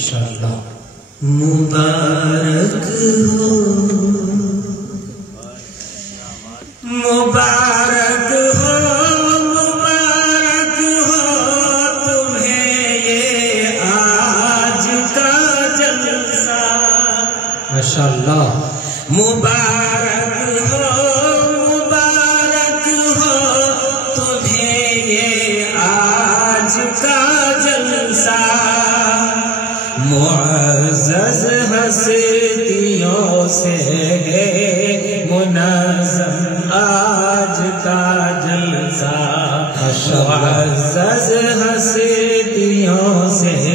ماشاءاللہ. مبارک ہو مبارک ہو مبارک ہو تمہیں یہ آج کا جلسہ. ماشاءاللہ. مبارک ہو تمہیں یہ آج کا جلسہ. معزز ہستیوں سے ہے منظم آج کا جلسہ. معزز ہستیوں سے ہے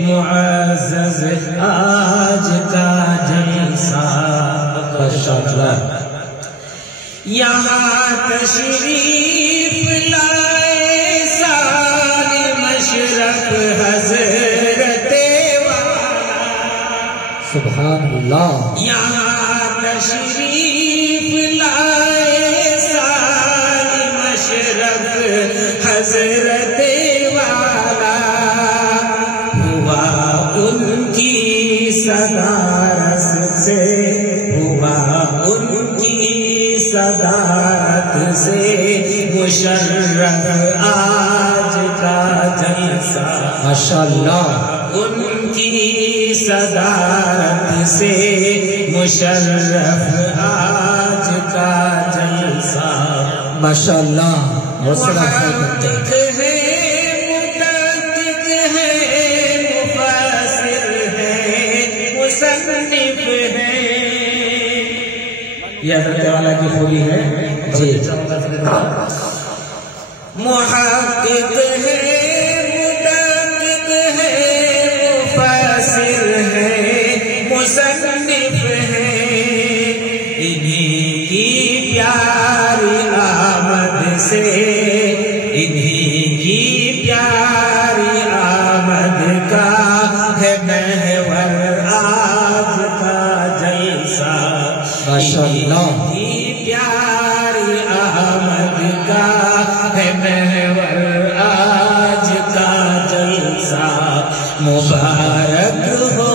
معزز آج کا جلسہ. یہاں تشریف لائے سارے مشرق حضرت والا. سبحان اللہ. یہاں تشریف لائے سارے مشرق حضرت والا. ہوا ان کی صدارت سے ان کی صدارت سے مشرف آج کا جلسہ. ماشاءاللہ. ان کی صدارت سے مشرف آج کا جلسہ. ماشاءاللہ. محقق ہے محقق ہے مفسر ہے مصنف ہے. یہ حضرت والا کی خوبی ہے. جی. محقق ہے مدقق ہے مفسر ہے مصنف ہے. انہی کی پیاری آمد سے انہی کی پیاری آمد کا ہے محور آج کا جلسہ. ماشاءاللہ. پیاری آمد کا ہے محور آج کا جلسہ. مبارک ہو.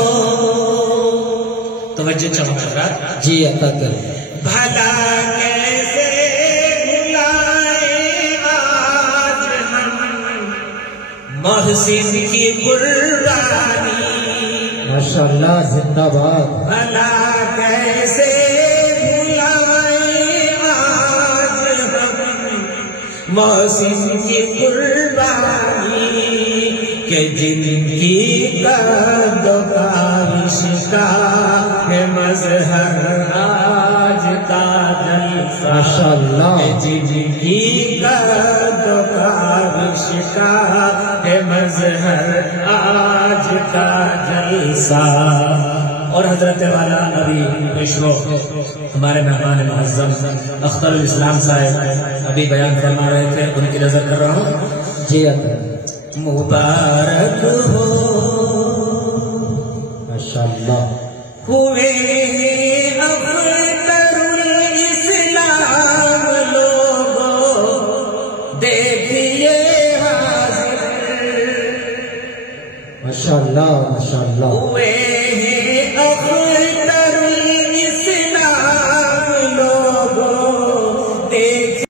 توجہ چمکا. جی عطا کریں. بھلا کیسے بھلائیں آج ہم محسن کی قربانی. ماشاءاللہ. زندہ باد. بھلا کیسے محسن کی قربانی کہ جن کی قد و کاوش کا ہے مظہر آج کا جلسہ. ماشاءاللہ. جن کی قد و کاوش کا ہے مظہر آج کا جلسہ. اور حضرت والا ابھی پیشرو ہمارے مہمان معظم اختر الاسلام صاحب ابھی بیان فرما رہے تھے. ان کی نظر کر رہا ہوں. جی. مبارک ہو. ماشاءاللہ. ہوئے اختر الاسلام لوگوں دیکھیے حاضر. ماشاءاللہ. ماشاءاللہ. ہوئے